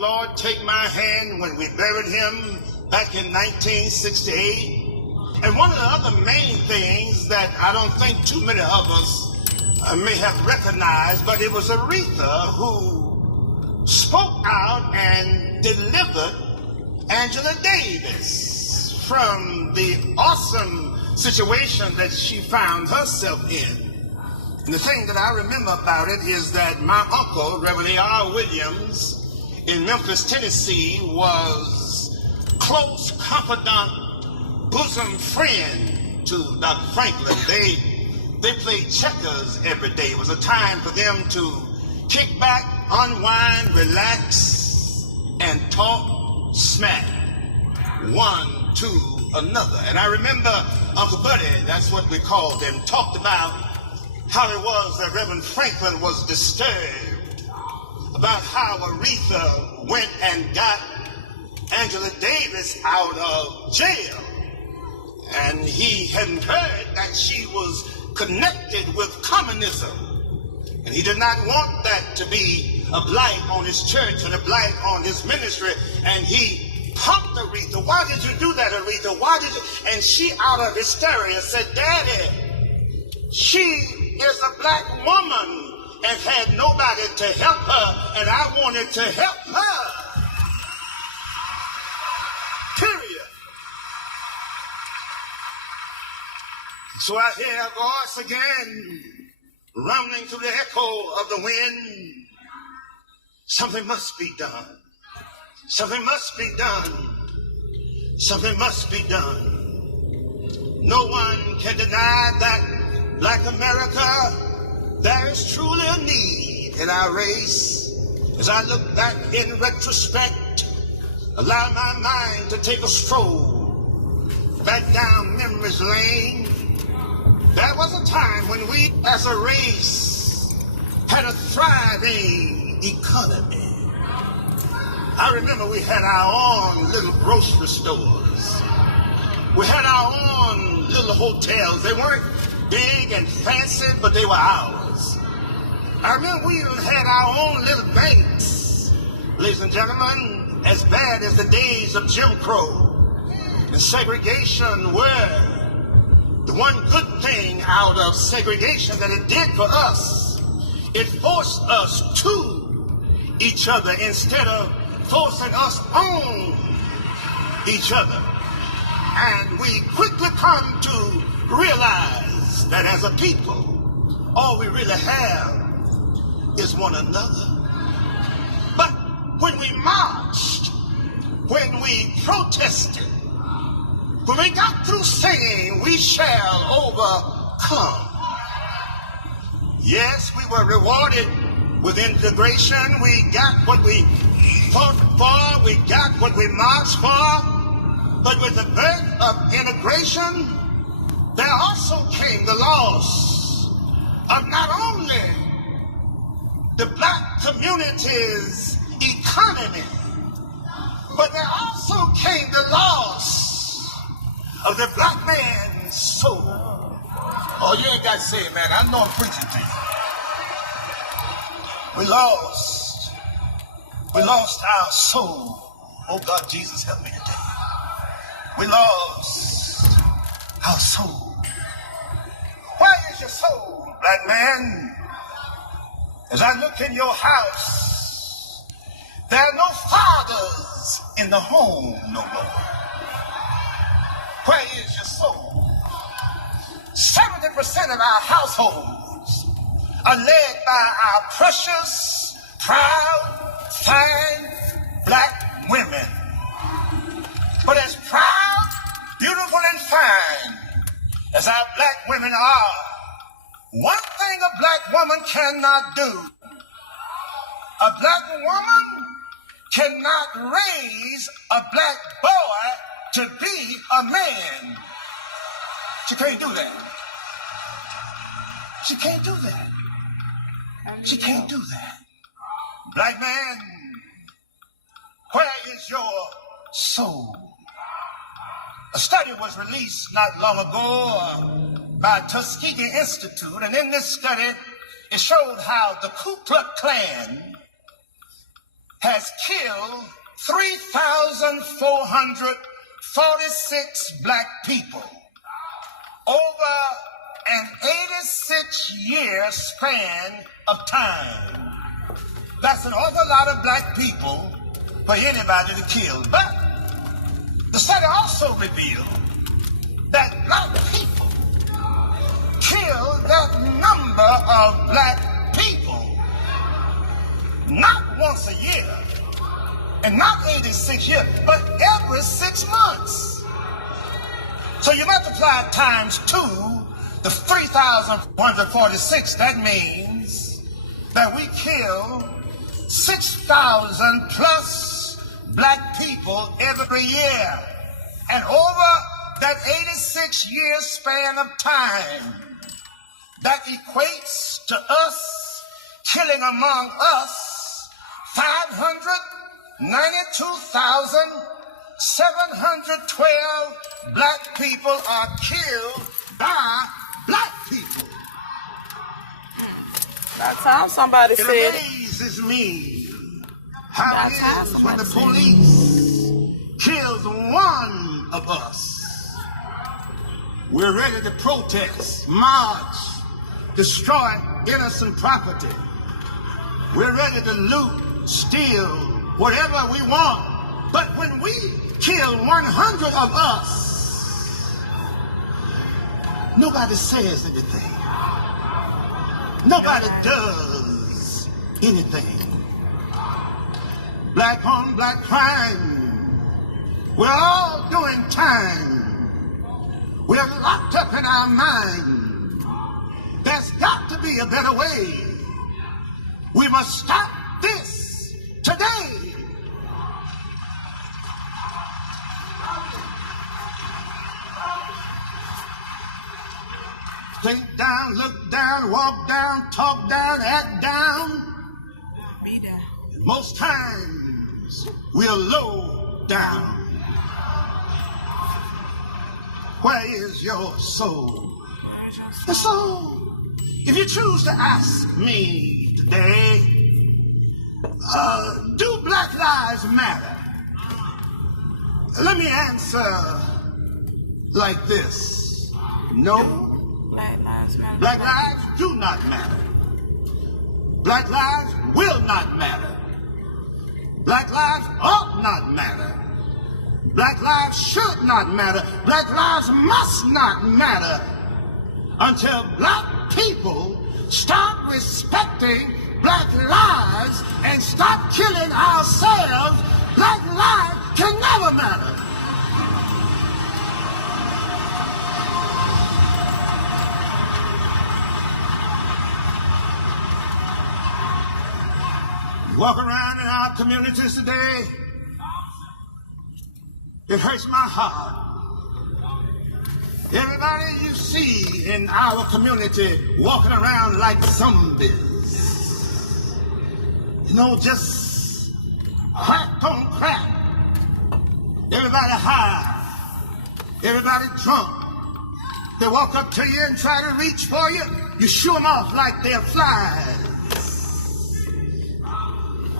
Lord, take my hand when we buried him back in 1968. And one of the other main things that I don't think too many of us may have recognized, but it was Aretha who spoke out and delivered Angela Davis from the awesome situation that she found herself in. And the thing that I remember about it is that my uncle, Reverend A.R. Williams, in Memphis, Tennessee, was close, confidant, bosom friend to Dr. Franklin. They played checkers every day. It was a time for them to kick back, unwind, relax, and talk smack one to another. And I remember Uncle Buddy, that's what we called him, talked about how it was that Reverend Franklin was disturbed about how Aretha went and got Angela Davis out of jail. And he hadn't heard that she was connected with communism. And he did not want that to be a blight on his church and a blight on his ministry. And he pumped Aretha. Why did you do that, Aretha? Why did you? And she, out of hysteria, said, Daddy, she is a black woman and had nobody to help her, and I wanted to help her. Period. So I hear a voice again, rumbling through the echo of the wind. Something must be done. Something must be done. Something must be done. No one can deny that Black America, there is truly a need in our race. As I look back in retrospect, allow my mind to take a stroll back down memory's lane. There was a time when we as a race had a thriving economy. I remember we had our own little grocery stores. We had our own little hotels. They weren't big and fancy, but they were ours. I remember we even had our own little banks. Ladies and gentlemen, as bad as the days of Jim Crow and segregation were, the one good thing out of segregation that it did for us, it forced us to each other instead of forcing us on each other. And we quickly come to realize that as a people, all we really have is one another. But when we marched, when we protested, when we got through singing, we shall overcome. Yes, we were rewarded with integration. We got what we fought for. We got what we marched for. But with the birth of integration, there also came the loss of not only the black community's economy, but there also came the loss of the black man's soul. Oh, you ain't got to say it, man. I know I'm preaching to you. We lost our soul. Oh, God, Jesus, help me today. We lost our soul. Where is your soul, black man? As I look in your house, there are no fathers in the home no more. Where is your soul? 70% of our households are led by our precious, proud, fine black women. But as proud, beautiful, and fine as our black women are, one thing a black woman cannot do, a black woman cannot raise a black boy to be a man. She can't do that. She can't do that. She can't do that. Black man, where is your soul? A study was released not long ago by Tuskegee Institute, and in this study, it showed how the Ku Klux Klan has killed 3,446 black people over an 86-year span of time. That's an awful lot of black people for anybody to kill. But the study also revealed that black people killed that number of black people not once a year and not 86 years, but every 6 months. So you multiply times 2, the 3,146, that means that we kill 6,000 plus black people every year. And over that 86-year span of time, that equates to us killing among us 592,712 black people are killed by black people. By the time somebody said it amazes me how it is when the police kills one of us. We're ready to protest, march, destroy innocent property. We're ready to loot, steal, whatever we want. But when we kill 100 of us, nobody says anything. Nobody does anything. Black on black crime. We're all doing time. We're locked up in our mind. There's got to be a better way. We must stop this today. Think down, look down, walk down, talk down, act down. be down. Most times we're low down. Where is your soul? And so, if you choose to ask me today, do Black Lives Matter? Let me answer like this. No. Black Lives Matter. Black lives do not matter. Black lives will not matter. Black lives ought not matter. Black lives should not matter. Black lives must not matter until black people stop respecting black lives and stop killing ourselves. Black lives can never matter. Walking around in our communities today, it hurts my heart. Everybody you see in our community walking around like zombies. You know, just crack on crack. Everybody high. Everybody drunk. They walk up to you and try to reach for you. You shoo them off like they're flies.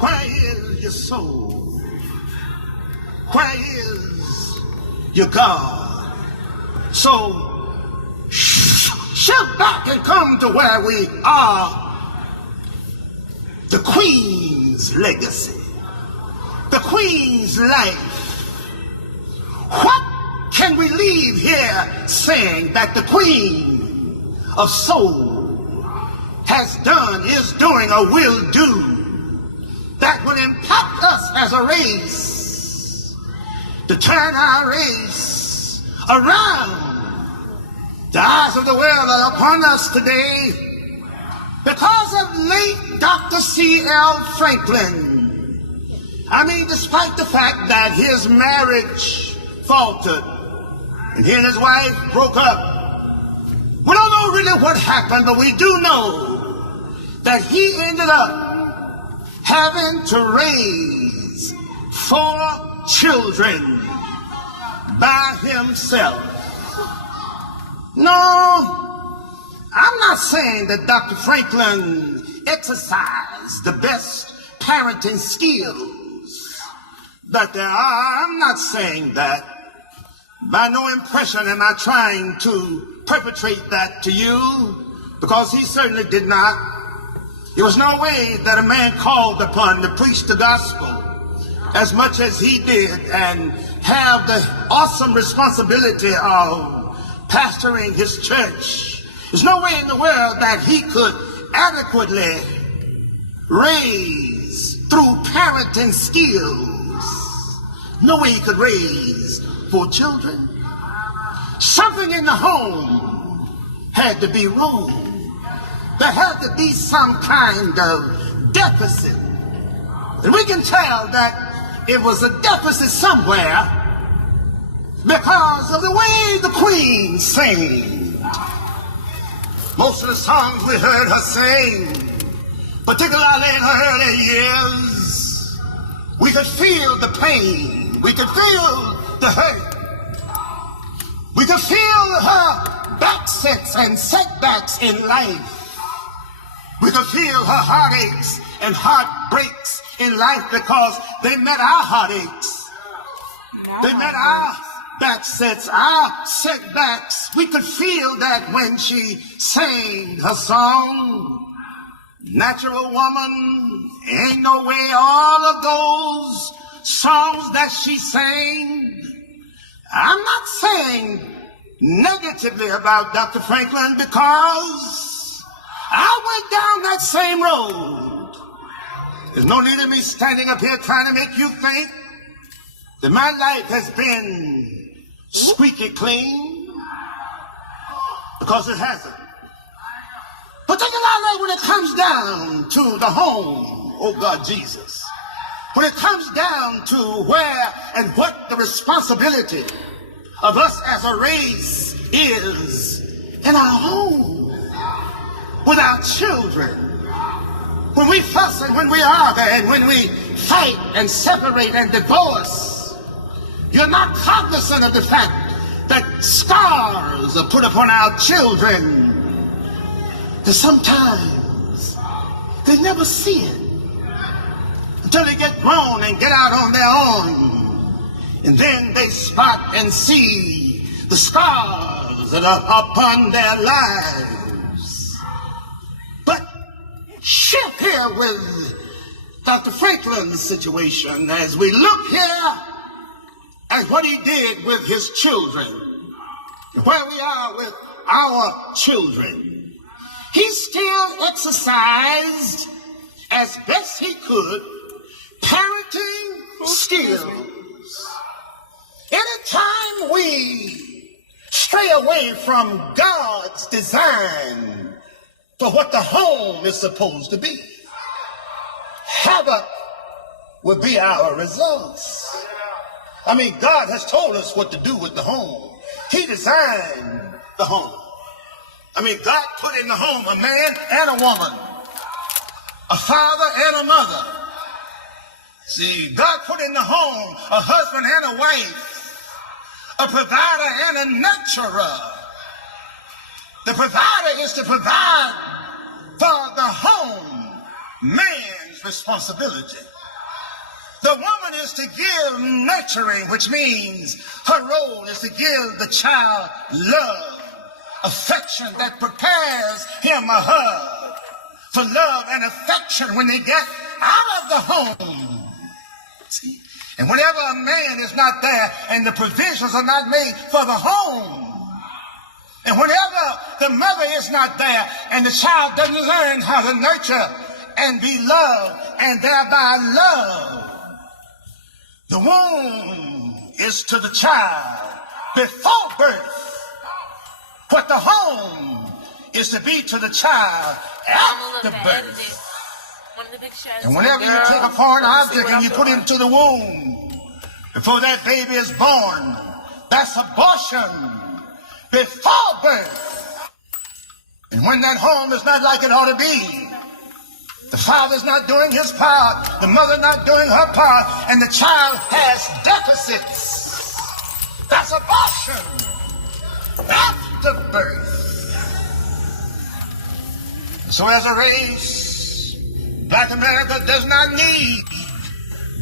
Where is your soul? Where is your God? So shift back and come to where we are. The Queen's legacy. The Queen's life. What can we leave here saying that the Queen of Soul has done, is doing, or will do, that will impact us as a race, to turn our race around? The eyes of the world are upon us today because of late Dr. C.L. Franklin. I mean, despite the fact that his marriage faltered and he and his wife broke up, we don't know really what happened, but we do know that he ended up having to raise 4 children by himself. No, I'm not saying that Dr. Franklin exercised the best parenting skills that there are. I'm not saying that. By no impression am I trying to perpetrate that to you, because he certainly did not. There was no way that a man called upon to preach the gospel as much as he did and have the awesome responsibility of pastoring his church. There's no way in the world that he could adequately raise through parenting skills. No way he could raise 4 children. Something in the home had to be wrong. There had to be some kind of deficit. And we can tell that it was a deficit somewhere because of the way the queen sang. Most of the songs we heard her sing, particularly in her early years, we could feel the pain. We could feel the hurt. We could feel her backsets and setbacks in life. We could feel her heartaches and heartbreaks in life because they met our heartaches. They met our backsets, our setbacks. We could feel that when she sang her song. Natural Woman, Ain't No Way, all of those songs that she sang. I'm not saying negatively about Dr. Franklin because I went down that same road. There's no need of me standing up here trying to make you think that my life has been squeaky clean, because it hasn't. Particularly when it comes down to the home, oh God Jesus. When it comes down to where and what the responsibility of us as a race is in our home, with our children, when we fuss and when we argue and when we fight and separate and divorce, you're not cognizant of the fact that scars are put upon our children, that sometimes they never see it until they get grown and get out on their own, and then they spot and see the scars that are upon their lives. But shift here with Dr. Franklin's situation as we look here at what he did with his children, where we are with our children. He still exercised as best he could parenting skills. Anytime we stray away from God's design for what the home is supposed to be, havoc will be our results. I mean, God has told us what to do with the home. He designed the home. I mean, God put in the home a man and a woman, a father and a mother. See, God put in the home a husband and a wife, a provider and a nurturer. The provider is to provide for the home, man's responsibility. The woman is to give nurturing, which means her role is to give the child love, affection that prepares him or her for love and affection when they get out of the home. See? And whenever a man is not there and the provisions are not made for the home, and whenever the mother is not there and the child doesn't learn how to nurture and be loved and thereby love, the womb is to the child before birth what the home is to be to the child after birth. And whenever you take a foreign object and you put it into the womb before that baby is born, that's abortion before birth. And when that home is not like it ought to be, the father's not doing his part, the mother not doing her part, and the child has deficits, that's abortion after birth. So as a race, Black America does not need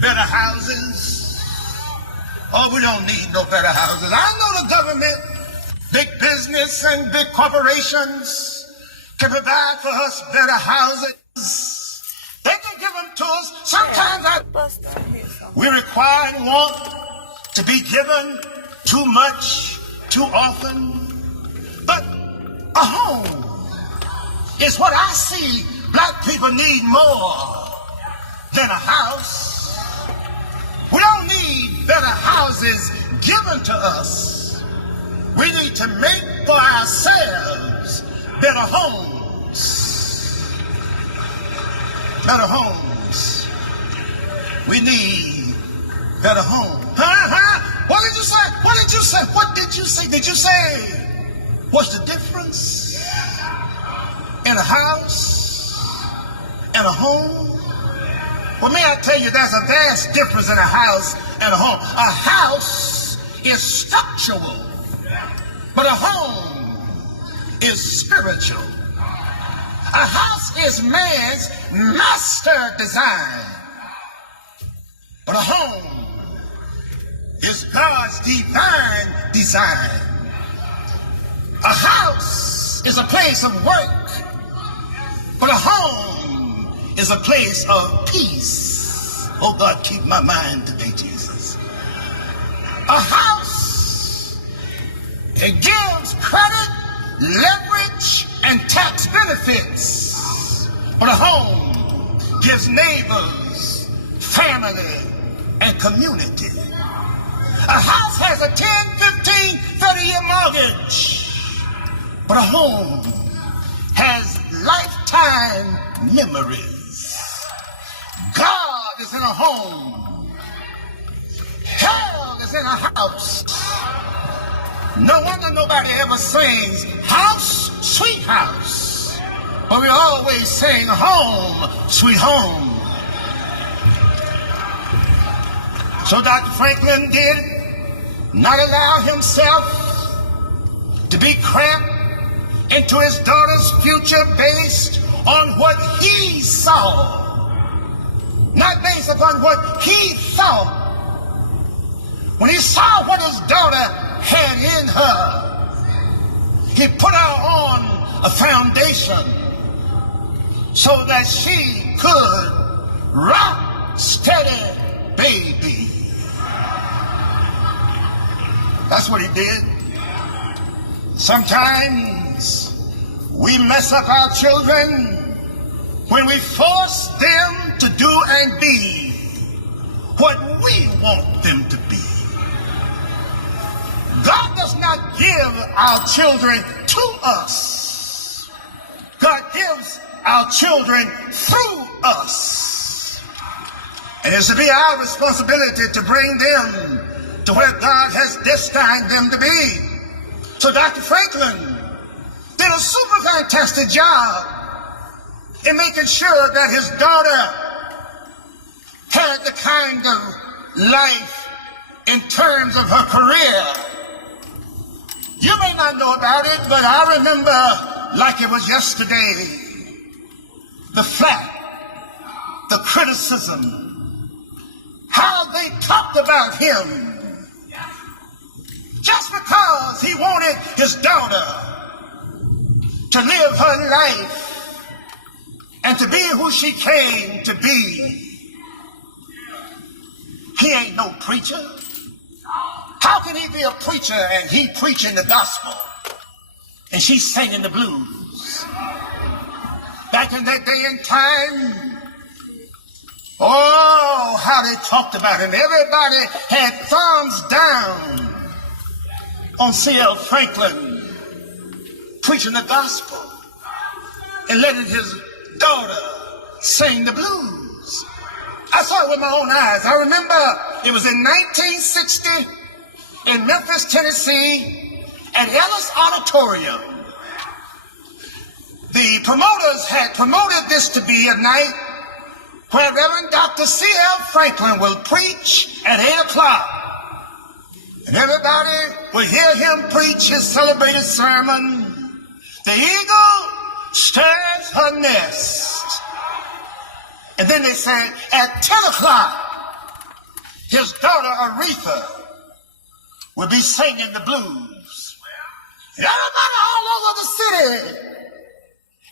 better houses. Oh, we don't need no better houses. I know the government, big business and big corporations can provide for us better houses. They can give them to us. Sometimes we require and want to be given too much, too often. But a home is what I see black people need more than a house. We don't need better houses given to us. We need to make for ourselves better homes. Better homes. We need better homes. What did you say? What did you say? What did you say? Did you say what's the difference in a house and a home? Well, may I tell you, there's a vast difference in a house and a home. A house is structural, but a home is spiritual. A house is man's master design, but a home is God's divine design. A house is a place of work, but a home is a place of peace. Oh God, keep my mind today, Jesus. A house, it gives credit, leverage, and tax benefits. But a home gives neighbors, family, and community. A house has a 10, 15, 30-year mortgage. But a home has lifetime memories. God is in a home. Hell is in a house. No wonder nobody ever sings house, sweet house. But we always sing home, sweet home. So Dr. Franklin did not allow himself to be cramped into his daughter's future based on what he saw, not based upon what he thought. When he saw what his daughter had in her, he put her on a foundation so that she could rock steady, baby. That's what he did. Sometimes we mess up our children when we force them to do and be what we want them to be. God does not give our children to us. God gives our children through us. And it's to be our responsibility to bring them to where God has destined them to be. So Dr. Franklin did a super fantastic job in making sure that his daughter had the kind of life in terms of her career. You may not know about it, but I remember like it was yesterday, the flack, the criticism, how they talked about him just because he wanted his daughter to live her life and to be who she came to be. He ain't no preacher. How can he be a preacher and he preaching the gospel and she's singing the blues? Back in that day and time, oh, how they talked about him. Everybody had thumbs down on C.L. Franklin preaching the gospel and letting his daughter sing the blues. I saw it with my own eyes. I remember it was in 1960 in Memphis, Tennessee at Ellis Auditorium. The promoters had promoted this to be a night where Reverend Dr. C.L. Franklin will preach at 8 o'clock. And everybody will hear him preach his celebrated sermon. The eagle stirs her nest. And then they said at 10 o'clock, his daughter Aretha would be singing the blues. Everybody all over the city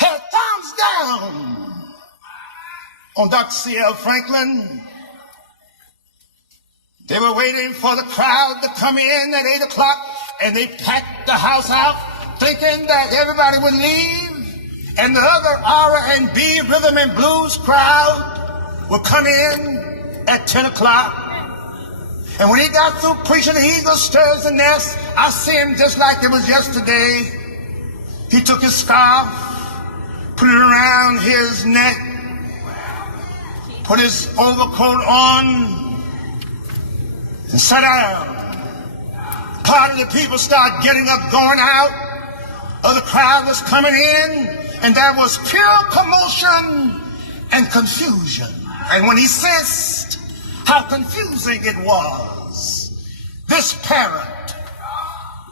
had thumbs down on Dr. C.L. Franklin. They were waiting for the crowd to come in at 8 o'clock, and they packed the house out thinking that everybody would leave, and the other R&B, rhythm and blues crowd would come in at 10 o'clock. And when he got through preaching, the eagle stirs the nest. I see him just like it was yesterday. He took his scarf, put it around his neck, put his overcoat on, and sat down. Part of the people started getting up, going out. Other crowd was coming in, and there was pure commotion and confusion. And when he sensed how confusing it was, this parent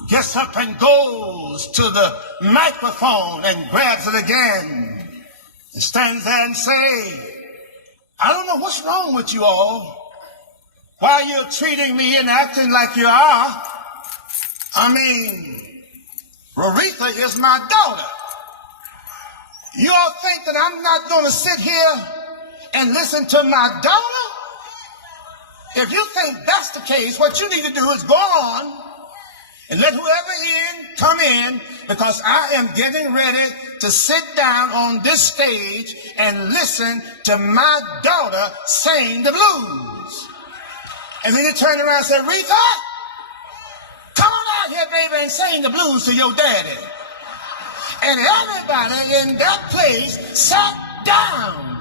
gets up and goes to the microphone and grabs it again and stands there and say, I don't know what's wrong with you all. Why you're treating me and acting like you are. I mean, Aretha is my daughter. You all think that I'm not going to sit here and listen to my daughter? If you think that's the case, what you need to do is go on and let whoever come in, because I am getting ready to sit down on this stage and listen to my daughter sing the blues. And then he turned around and said, Aretha, come on out here, baby, and sing the blues to your daddy. And everybody in that place sat down.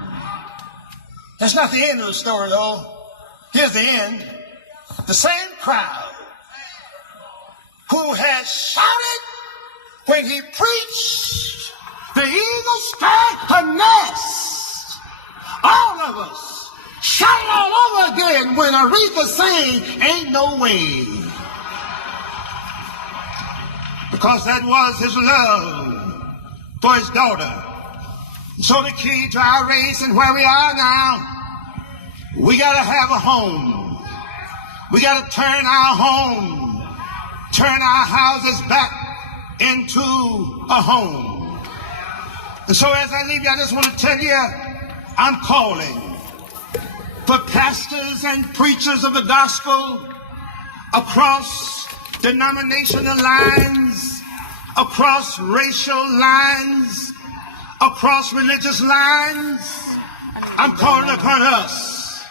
That's not the end of the story, though. Here's the end. The same crowd who had shouted when he preached, the eagle stirred her nest. All of us shouted all over again when Aretha sang, Ain't No Way. Because that was his love for his daughter. So the key to our race and where we are now, we got to have a home. We got to turn our home, turn our houses back into a home. And so as I leave you, I just want to tell you, I'm calling for pastors and preachers of the gospel across denominational lines, across racial lines, across religious lines. I'm calling upon us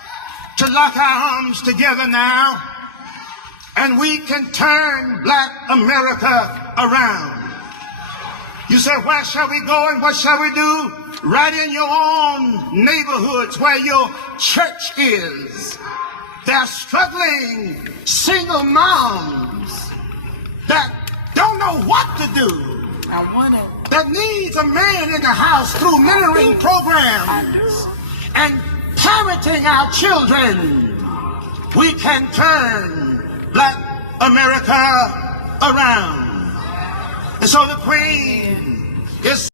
to lock our arms together now, and we can turn Black America around. You say, where shall we go and what shall we do? Right in your own neighborhoods where your church is. They're struggling single moms that don't know what to do. That needs a man in the house through mentoring programs and parenting our children. We can turn Black America around. And so the Queen is